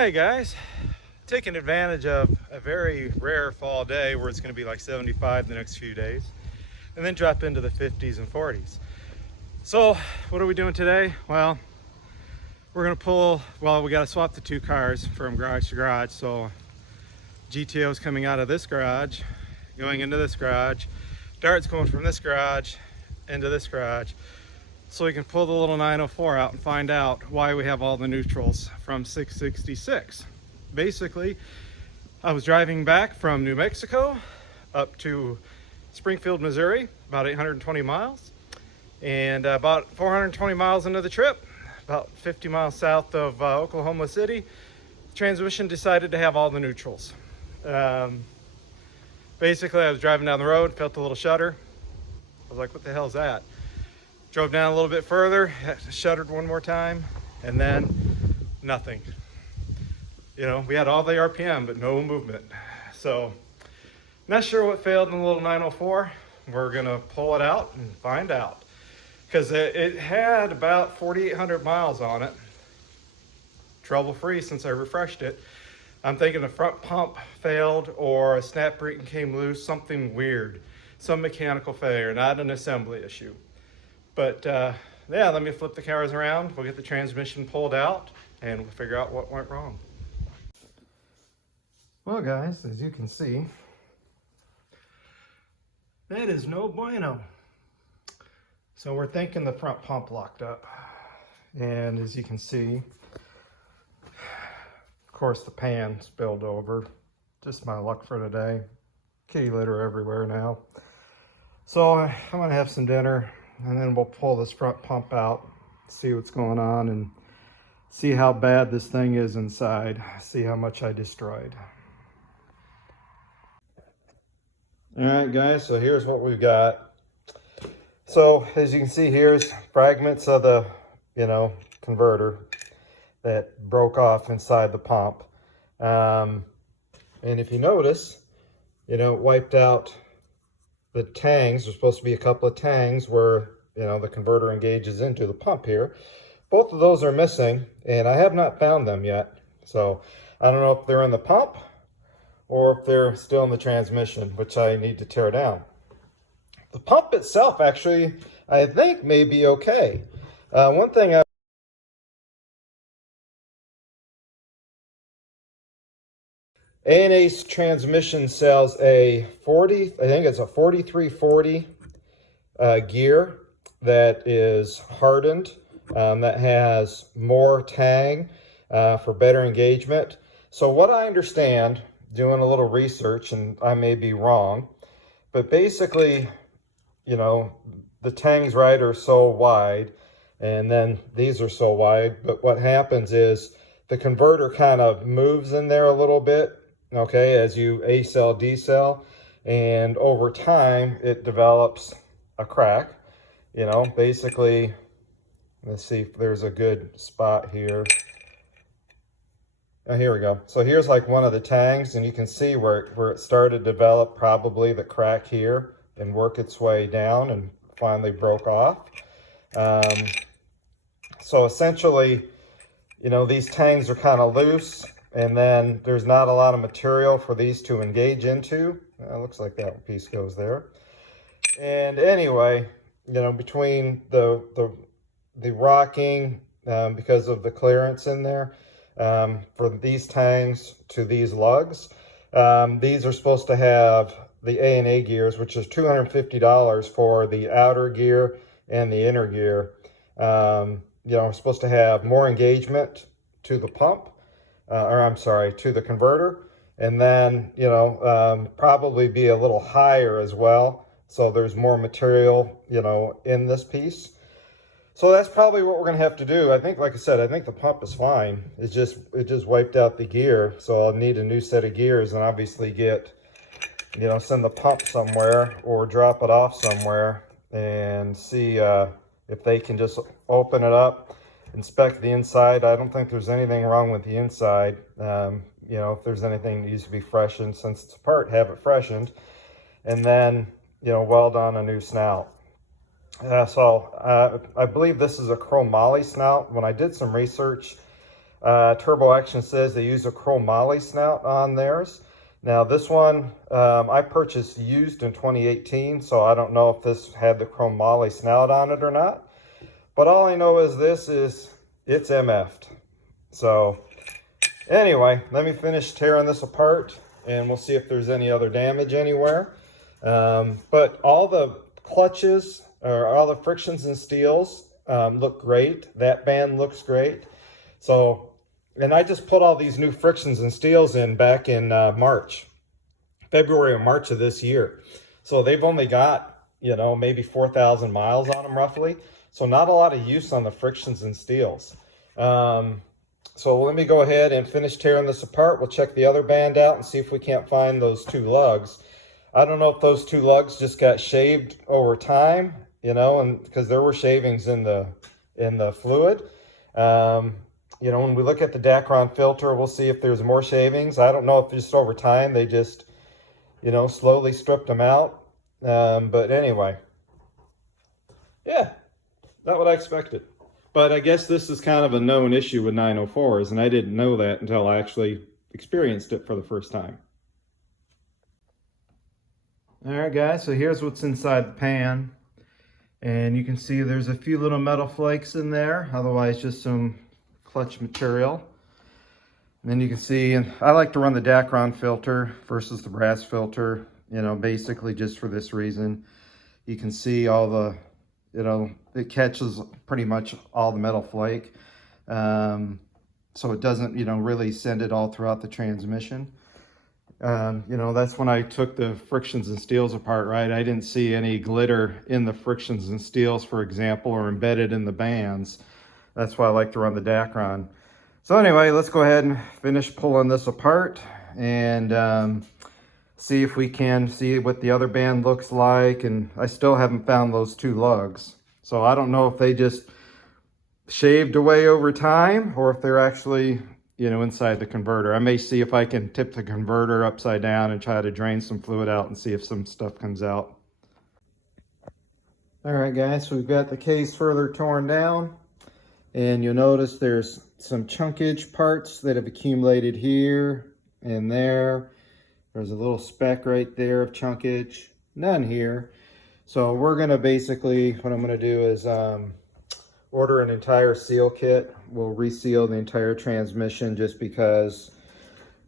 Hi guys, taking advantage of a very rare fall day where it's going to be like 75 the next few days and then drop into the 50s and 40s. So what are we doing today? Well, we're going to we got to swap the two cars from garage to garage. So GTO is coming out of this garage, going into this garage. Dart's going from this garage into this garage. So we can pull the little 904 out and find out why we have all the neutrals from 666. Basically, I was driving back from New Mexico up to Springfield, Missouri, about 820 miles. And about 420 miles into the trip, about 50 miles south of Oklahoma City, transmission decided to have all the neutrals. Basically, I was driving down the road, felt a little shudder. I was like, what the hell is that? Drove down a little bit further, shuddered one more time, and then nothing. You know, we had all the RPM, but no movement. So, not sure what failed in the little 904. We're gonna pull it out and find out. Because it had about 4,800 miles on it. Trouble-free since I refreshed it. I'm thinking the front pump failed or a snap ring came loose, something weird. Some mechanical failure, not an assembly issue. But yeah, let me flip the cars around. We'll get the transmission pulled out and we'll figure out what went wrong. Well guys, as you can see, that is no bueno. So we're thinking the front pump locked up. And as you can see, of course the pan spilled over. Just my luck for today. Kitty litter everywhere now. So I'm gonna have some dinner and then we'll pull this front pump out, see what's going on and see how bad this thing is inside, see how much I destroyed. All right guys, so here's what we've got. So as you can see, here's fragments of the, converter that broke off inside the pump. And if you notice, it wiped out the tangs. There's supposed to be a couple of tangs where, the converter engages into the pump here. Both of those are missing and I have not found them yet. So I don't know if they're in the pump or if they're still in the transmission, which I need to tear down. The pump itself, actually, I think may be okay. One thing A&A's transmission sells a 4340 gear that is hardened, that has more tang for better engagement. So what I understand, doing a little research, and I may be wrong, but basically, the tangs are so wide, and then these are so wide, but what happens is the converter kind of moves in there a little bit, okay, as you A-cell, D-cell, and over time it develops a crack. Basically, let's see if there's a good spot here. Oh, here we go. So here's like one of the tangs, and you can see where it started to develop probably the crack here and work its way down and finally broke off. So essentially, these tangs are kind of loose, and then there's not a lot of material for these to engage into. It looks like that piece goes there. And anyway, between the rocking, because of the clearance in there, for these tangs to these lugs, these are supposed to have the A&A gears, which is $250 for the outer gear and the inner gear. We're supposed to have more engagement to the pump, to the converter, and then, probably be a little higher as well. So there's more material, in this piece. So that's probably what we're gonna have to do. I think, like I said, I think the pump is fine. It just wiped out the gear. So I'll need a new set of gears and obviously get, send the pump somewhere or drop it off somewhere and see if they can just open it up, inspect the inside. I don't think there's anything wrong with the inside. If there's anything that needs to be freshened, since it's a part, have it freshened, and then, weld on a new snout. So I believe this is a chromoly snout. When I did some research, Turbo Action says they use a chromoly snout on theirs. Now this one I purchased used in 2018, so I don't know if this had the chromoly snout on it or not. But all I know is it's MF'd. So anyway, let me finish tearing this apart and we'll see if there's any other damage anywhere. But all the clutches or all the frictions and steels look great. That band looks great. So, and I just put all these new frictions and steels in back in February or March of this year. So they've only got, you know, maybe 4,000 miles on them roughly. So not a lot of use on the frictions and steels. So let me go ahead and finish tearing this apart. We'll check the other band out and see if we can't find those two lugs. I don't know if those two lugs just got shaved over time, you know, and because there were shavings in the fluid. You know, when we look at the Dacron filter, we'll see if there's more shavings. I don't know if just over time they just, you know, slowly stripped them out. But anyway, yeah, not what I expected. But I guess this is kind of a known issue with 904s, and I didn't know that until I actually experienced it for the first time. All right, guys, so here's what's inside the pan. And you can see there's a few little metal flakes in there, otherwise just some clutch material. And then you can see, and I like to run the Dacron filter versus the brass filter, you know, basically just for this reason. You can see all the, you know, it catches pretty much all the metal flake. So it doesn't, you know, really send it all throughout the transmission. You know, that's when I took the frictions and steels apart, right? I didn't see any glitter in the frictions and steels, for example, or embedded in the bands. That's why I like to run the Dacron. So anyway, let's go ahead and finish pulling this apart and see if we can see what the other band looks like. And I still haven't found those two lugs. So I don't know if they just shaved away over time or if they're actually, you know, inside the converter. I may see if I can tip the converter upside down and try to drain some fluid out and see if some stuff comes out. All right, guys, so we've got the case further torn down. And you'll notice there's some chunkage parts that have accumulated here and there. There's a little speck right there of chunkage, none here. So we're gonna basically, what I'm gonna do is order an entire seal kit. We'll reseal the entire transmission just because,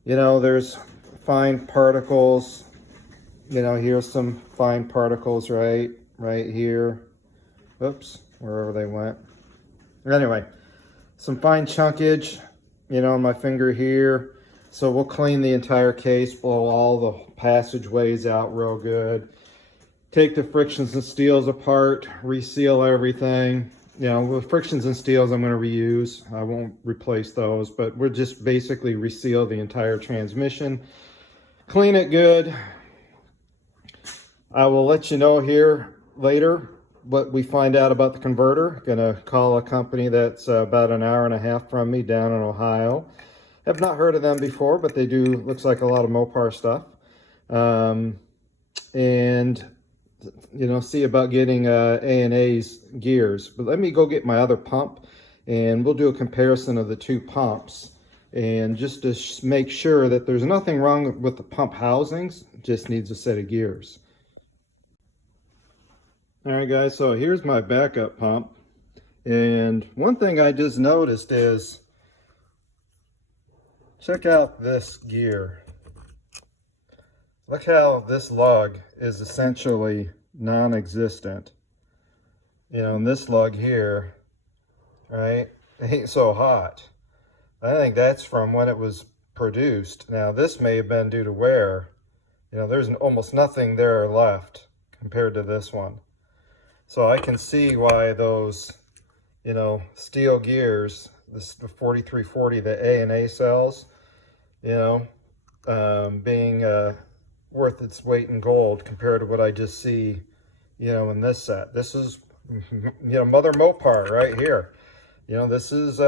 you know, there's fine particles. You know, here's some fine particles right here. Oops, wherever they went. Anyway, some fine chunkage, you know, on my finger here. So we'll clean the entire case, blow all the passageways out real good. Take the frictions and steels apart, reseal everything. You know, with frictions and steels I'm going to reuse. I won't replace those, but we'll just basically reseal the entire transmission. Clean it good. I will let you know here later what we find out about the converter. Gonna call a company that's about an hour and a half from me down in Ohio. Have not heard of them before, but they do, looks like a lot of Mopar stuff. And, you know, see about getting A&A's gears. But let me go get my other pump and we'll do a comparison of the two pumps. And just to make sure that there's nothing wrong with the pump housings, just needs a set of gears. All right, guys, so here's my backup pump. And one thing I just noticed is, check out this gear. Look how this lug is essentially non-existent. You know, and this lug here, right, it ain't so hot. I think that's from when it was produced. Now, this may have been due to wear. You know, there's almost nothing there left compared to this one. So I can see why those, you know, steel gears, the 4340 that A&A sells, you know, being worth its weight in gold compared to what I just see, you know, in this set. This is, you know, Mother Mopar right here. You know, this is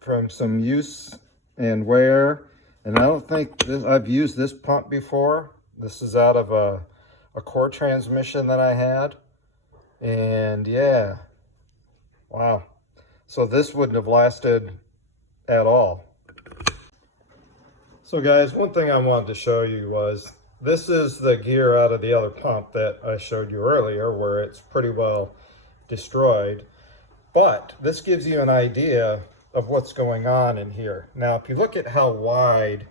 from some use and wear, and I don't think I've used this pump before. This is out of a core transmission that I had. And yeah, wow. So this wouldn't have lasted, at all. So guys, one thing I wanted to show you was, this is the gear out of the other pump that I showed you earlier, where it's pretty well destroyed. But this gives you an idea of what's going on in here. Now, if you look at how wide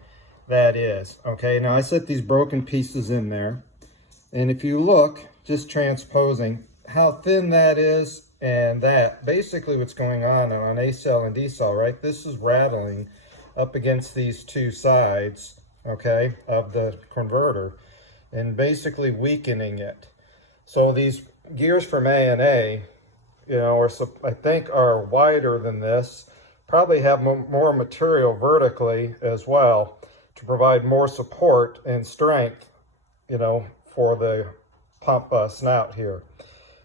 that is, okay, now I set these broken pieces in there. And if you look, just transposing, how thin that is, and that, basically what's going on A cell and D cell, right? This is rattling up against these two sides, okay, of the converter, and basically weakening it. So these gears from A&A, you know, I think are wider than this, probably have more material vertically as well to provide more support and strength, you know, for the pump snout here.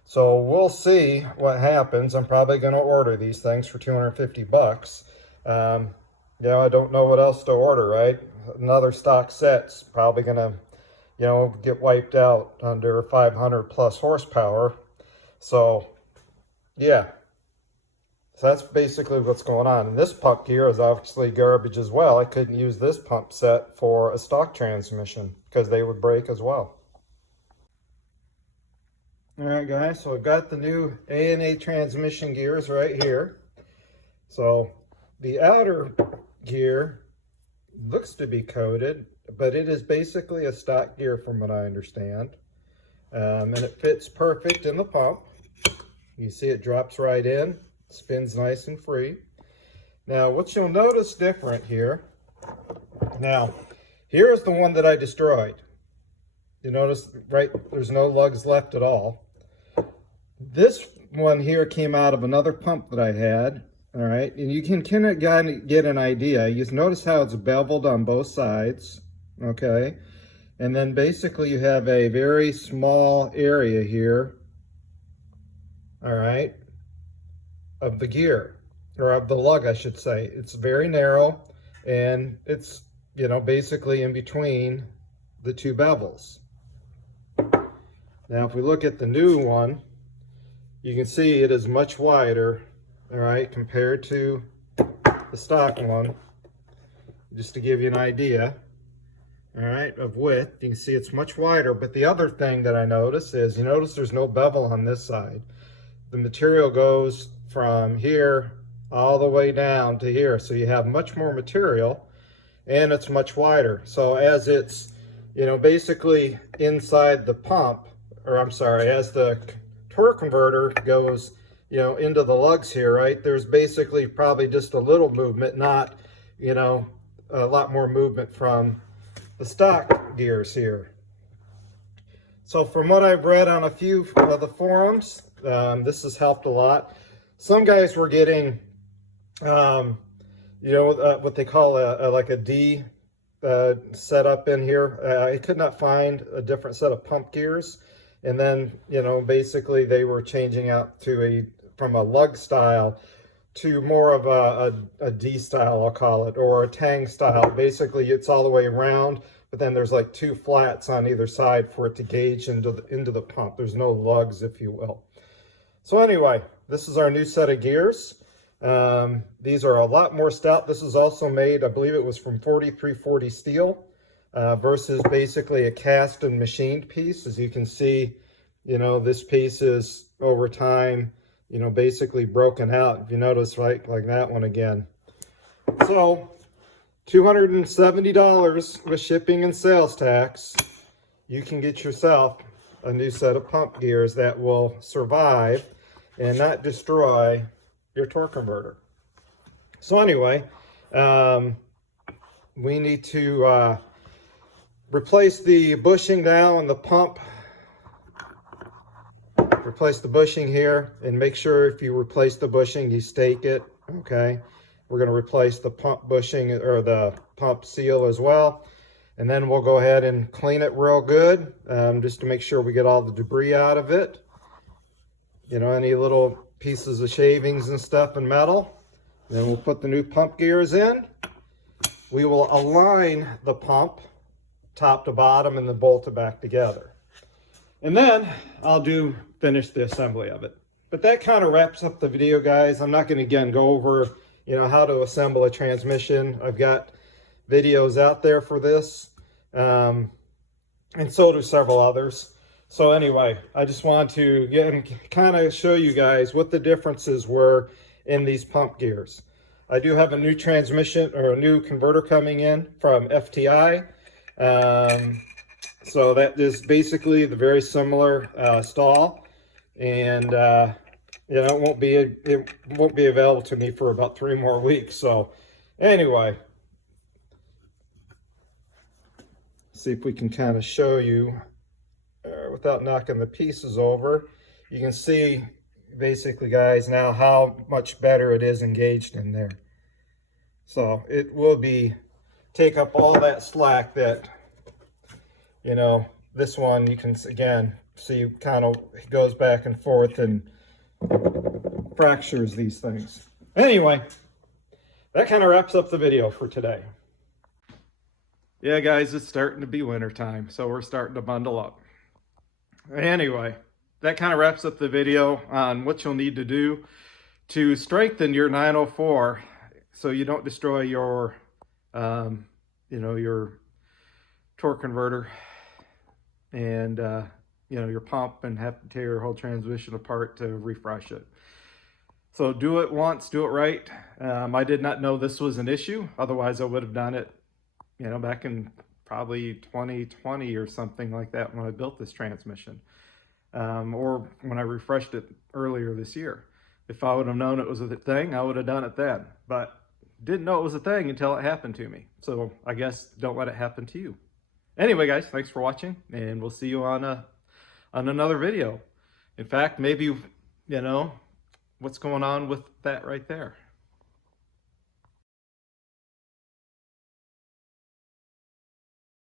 So we'll see what happens. I'm probably going to order these things for 250 bucks. You know, I don't know what else to order, right? Another stock set's probably going to, you know, get wiped out under 500 plus horsepower. So yeah, so that's basically what's going on. And this pump gear is obviously garbage as well. I couldn't use this pump set for a stock transmission because they would break as well. All right, guys, so I've got the new A&A transmission gears right here. So the outer gear looks to be coated, but it is basically a stock gear from what I understand. And it fits perfect in the pump. You see it drops right in, spins nice and free. Now, what you'll notice different here, now, here's the one that I destroyed. You notice, right, there's no lugs left at all. This one here came out of another pump that I had, all right? And you can kind of get an idea. You notice how it's beveled on both sides, okay? And then basically you have a very small area here, all right, of the gear, or of the lug, I should say. It's very narrow, and it's, you know, basically in between the two bevels. Now, if we look at the new one, you can see it is much wider, all right, compared to the stock one. Just to give you an idea, all right, of width, you can see it's much wider. But the other thing that I notice is, you notice there's no bevel on this side. The material goes from here all the way down to here. So you have much more material, and it's much wider. So as it's, you know, basically inside the pump, or I'm sorry, as the torque converter goes, you know, into the lugs here, right, there's basically probably just a little movement, not, you know, a lot more movement from the stock gears here. So from what I've read on a few of the forums, this has helped a lot. Some guys were getting, you know, what they call like a D setup in here. I could not find a different set of pump gears. And then, you know, basically they were changing out to from a lug style to more of a D style, I'll call it, or a tang style. Basically, it's all the way around, but then there's like two flats on either side for it to gauge into the pump. There's no lugs, if you will. So anyway, this is our new set of gears. These are a lot more stout. This is also made, I believe it was from 4340 steel versus basically a cast and machined piece. As you can see, you know, this piece is over time, you know, basically broken out. If you notice, right, like that one again. So $270 with shipping and sales tax, you can get yourself a new set of pump gears that will survive and not destroy your torque converter. So anyway, we need to replace the bushing now in the pump. Replace the bushing here, and make sure if you replace the bushing, you stake it, okay? We're going to replace the pump bushing, or the pump seal as well. And then we'll go ahead and clean it real good, just to make sure we get all the debris out of it. You know, any little pieces of shavings and stuff and metal. Then we'll put the new pump gears in. We will align the pump top to bottom and then bolt it back together. And then I'll finish the assembly of it. But that kind of wraps up the video, guys. I'm not going to, again, go over you know, how to assemble a transmission. I've got videos out there for this, and so do several others. So anyway, I just want to kind of show you guys what the differences were in these pump gears. I do have a new transmission or a new converter coming in from FTI. So that is basically the very similar stall, and you know, it won't be available to me for about 3 more weeks. So anyway, see if we can kind of show you without knocking the pieces over. You can see basically, guys, now how much better it is engaged in there. So it will take up all that slack that, you know, this one you can again see kind of goes back and forth and fractures these things. Anyway, that kind of wraps up the video for today. Yeah, guys, it's starting to be winter time, so we're starting to bundle up. Anyway, that kind of wraps up the video on what you'll need to do to strengthen your 904 so you don't destroy your, you know, your torque converter and, you know, your pump, and have to tear your whole transmission apart to refresh it. So do it once, do it right. I did not know this was an issue. Otherwise, I would have done it, you know, back in probably 2020 or something like that when I built this transmission, or when I refreshed it earlier this year. If I would have known it was a thing, I would have done it then, but didn't know it was a thing until it happened to me. So I guess don't let it happen to you. Anyway, guys, thanks for watching, and we'll see you on another video. In fact, maybe, you know, what's going on with that right there.